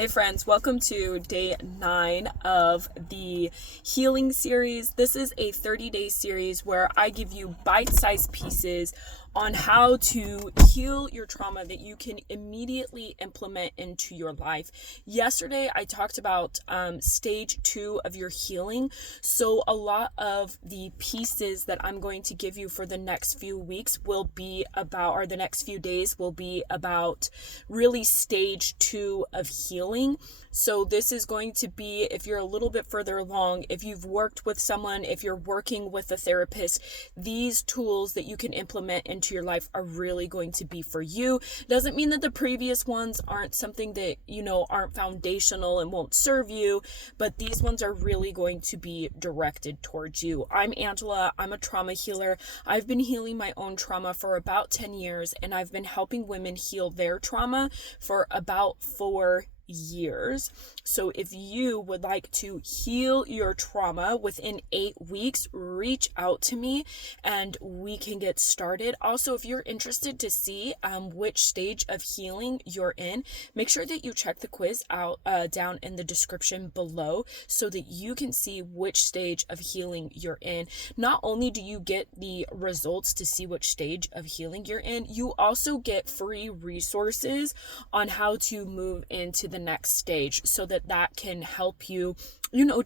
Hey friends, welcome to day 9 of the healing series. This is a 30-day series where I give you bite-sized pieces on how to heal your trauma that you can immediately implement into your life. Yesterday, I talked about stage 2 of your healing. So a lot of the pieces that I'm going to give you for the next few weeks will be about, or the next few days will be about really stage 2 of healing. So this is going to be, if you're a little bit further along, if you've worked with someone, if you're working with a therapist, these tools that you can implement into your life are really going to be for you. Doesn't mean that the previous ones aren't something that, aren't foundational and won't serve you, but these ones are really going to be directed towards you. I'm Angela. I'm a trauma healer. I've been healing my own trauma for about 10 years, and I've been helping women heal their trauma for about 4 years. So if you would like to heal your trauma within 8 weeks, reach out to me and we can get started. Also, if you're interested to see which stage of healing you're in, make sure that you check the quiz out down in the description below so that you can see which stage of healing you're in. Not only do you get the results to see which stage of healing you're in, you also get free resources on how to move into the next stage so that can help you,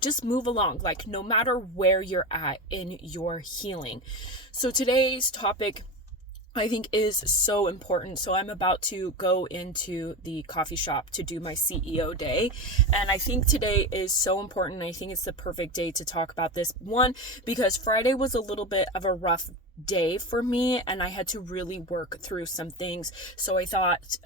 just move along, like no matter where you're at in your healing. So today's topic, I think, is so important. So I'm about to go into the coffee shop to do my CEO day. And I think today is so important. I think it's the perfect day to talk about this. One, because Friday was a little bit of a rough day for me and I had to really work through some things. So I thought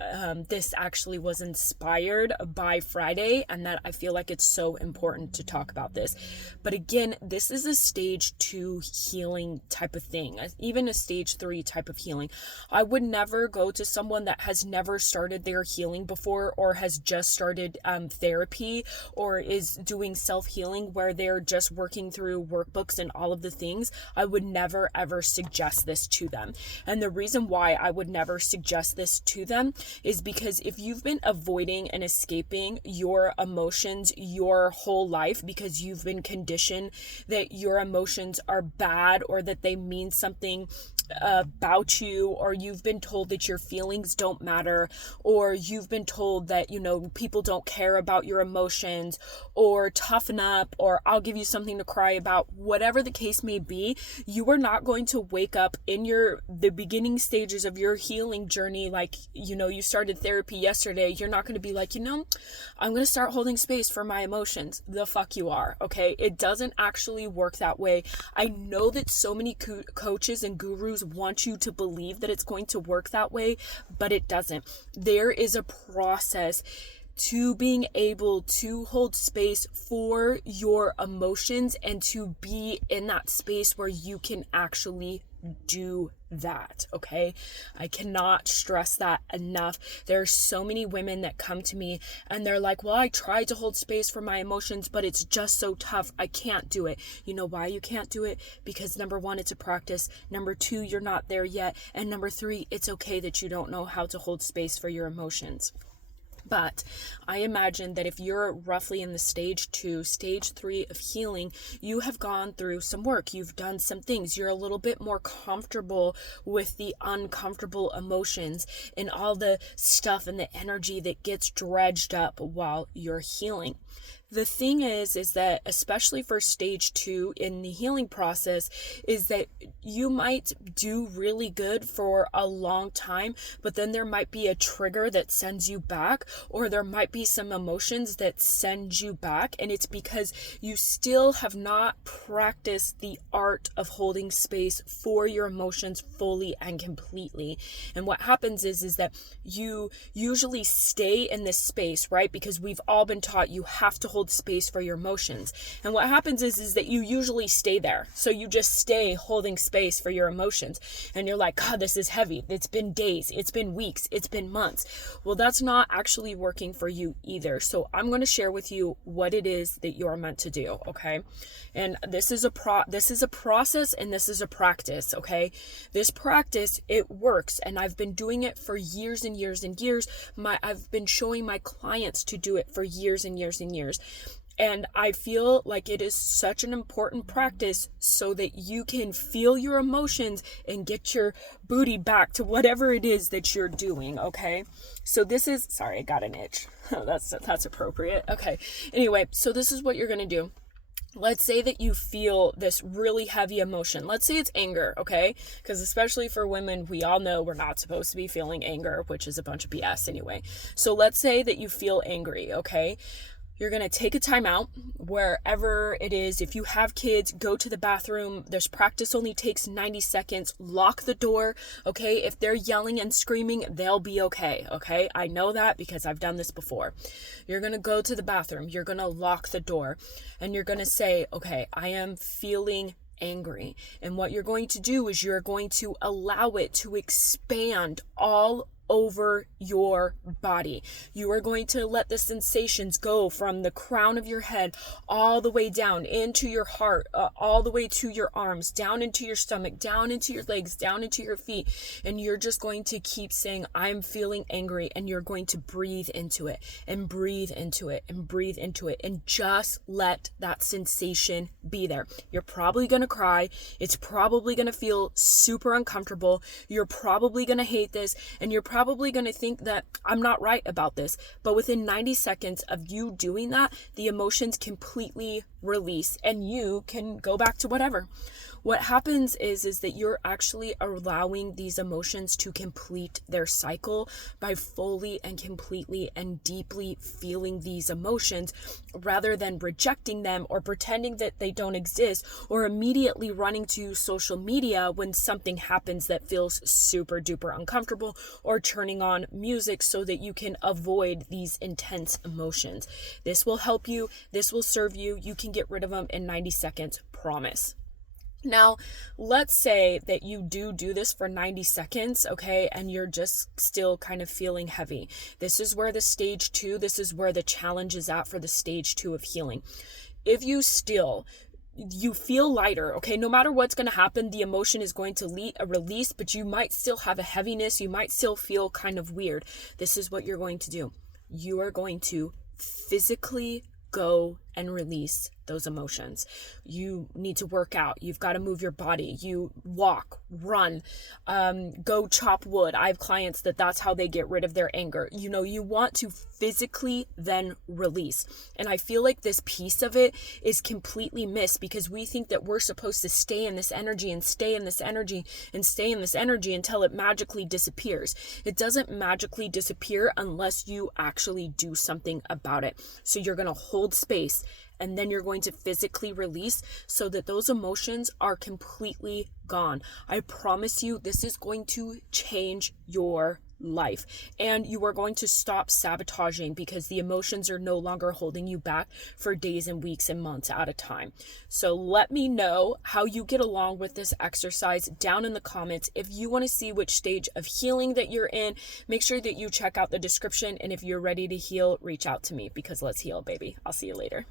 this actually was inspired by Friday, and that I feel like it's so important to talk about this. But again, this is a stage 2 healing type of thing, even a stage 3 type of healing. I would never go to someone that has never started their healing before, or has just started therapy, or is doing self-healing where they're just working through workbooks and all of the things. I would never ever suggest this to them. And the reason why I would never suggest this to them is because if you've been avoiding and escaping your emotions your whole life because you've been conditioned that your emotions are bad or that they mean something about you, or you've been told that your feelings don't matter, or you've been told that people don't care about your emotions, or toughen up, or I'll give you something to cry about, whatever the case may be, you are not going to wake up in the beginning stages of your healing journey like you started therapy yesterday. You're not going to be like, I'm going to start holding space for my emotions. The fuck you are. Okay, it doesn't actually work that way. I know that so many coaches and gurus want you to believe that it's going to work that way, but it doesn't. There is a process to being able to hold space for your emotions and to be in that space where you can actually do that. Okay, I cannot stress that enough. There are so many women that come to me and they're like, well, I tried to hold space for my emotions, but it's just so tough. I can't do it. You know why you can't do it? Because number 1, it's a practice. Number 2, you're not there yet. And number 3, it's okay that you don't know how to hold space for your emotions. But I imagine that if you're roughly in the stage 2, stage 3 of healing, you have gone through some work. You've done some things. You're a little bit more comfortable with the uncomfortable emotions and all the stuff and the energy that gets dredged up while you're healing. The thing is that especially for stage 2 in the healing process is that you might do really good for a long time, but then there might be a trigger that sends you back, or there might be some emotions that send you back. And it's because you still have not practiced the art of holding space for your emotions fully and completely. And what happens is that you usually stay in this space, right? Because we've all been taught you have to hold hold space for your emotions. And what happens is that you usually stay there. So you just stay holding space for your emotions. And you're like, God, this is heavy. It's been days. It's been weeks. It's been months. Well, that's not actually working for you either. So I'm going to share with you what it is that you're meant to do. Okay. And this is a process, and this is a practice. Okay. This practice, it works. And I've been doing it for years and years and years. I've been showing my clients to do it for years and years and years. And I feel like it is such an important practice so that you can feel your emotions and get your booty back to whatever it is that you're doing, okay? So this is, sorry, I got an itch. That's appropriate. Okay. Anyway, so this is what you're going to do. Let's say that you feel this really heavy emotion. Let's say it's anger, okay? Because especially for women, we all know we're not supposed to be feeling anger, which is a bunch of BS anyway. So let's say that you feel angry, okay? You're going to take a time out wherever it is. If you have kids, go to the bathroom. This practice only takes 90 seconds. Lock the door, okay? If they're yelling and screaming, they'll be okay, okay? I know that because I've done this before. You're going to go to the bathroom. You're going to lock the door, and you're going to say, okay, I am feeling angry. And what you're going to do is you're going to allow it to expand all over your body. You are going to let the sensations go from the crown of your head all the way down into your heart, all the way to your arms, down into your stomach, down into your legs, down into your feet. And you're just going to keep saying, I'm feeling angry. And you're going to breathe into it and breathe into it and breathe into it. And just let that sensation be there. You're probably going to cry. It's probably going to feel super uncomfortable. You're probably going to hate this. And you're probably going to think that I'm not right about this. But within 90 seconds of you doing that, the emotions completely release and you can go back to whatever. What happens is that you're actually allowing these emotions to complete their cycle by fully and completely and deeply feeling these emotions rather than rejecting them or pretending that they don't exist or immediately running to social media when something happens that feels super duper uncomfortable or turning on music so that you can avoid these intense emotions. This will help you. This will serve you. You can get rid of them in 90 seconds, promise. Now, let's say that you do this for 90 seconds, okay, and you're just still kind of feeling heavy. This is where the stage 2, this is where the challenge is at for the stage 2 of healing. If you feel lighter, okay, no matter what's going to happen, the emotion is going to lead a release, but you might still have a heaviness, you might still feel kind of weird. This is what you're going to do. You are going to physically go and release those emotions. You need to work out. You've got to move your body. You walk, run, go chop wood. I have clients that's how they get rid of their anger. You want to physically then release. And I feel like this piece of it is completely missed because we think that we're supposed to stay in this energy and stay in this energy and stay in this energy until it magically disappears. It doesn't magically disappear unless you actually do something about it. So you're going to hold space and then you're going to physically release so that those emotions are completely gone. I promise you, this is going to change your life and you are going to stop sabotaging because the emotions are no longer holding you back for days and weeks and months at a time. So let me know how you get along with this exercise down in the comments. If you want to see which stage of healing that you're in, make sure that you check out the description, and if you're ready to heal, reach out to me because let's heal, baby. I'll see you later.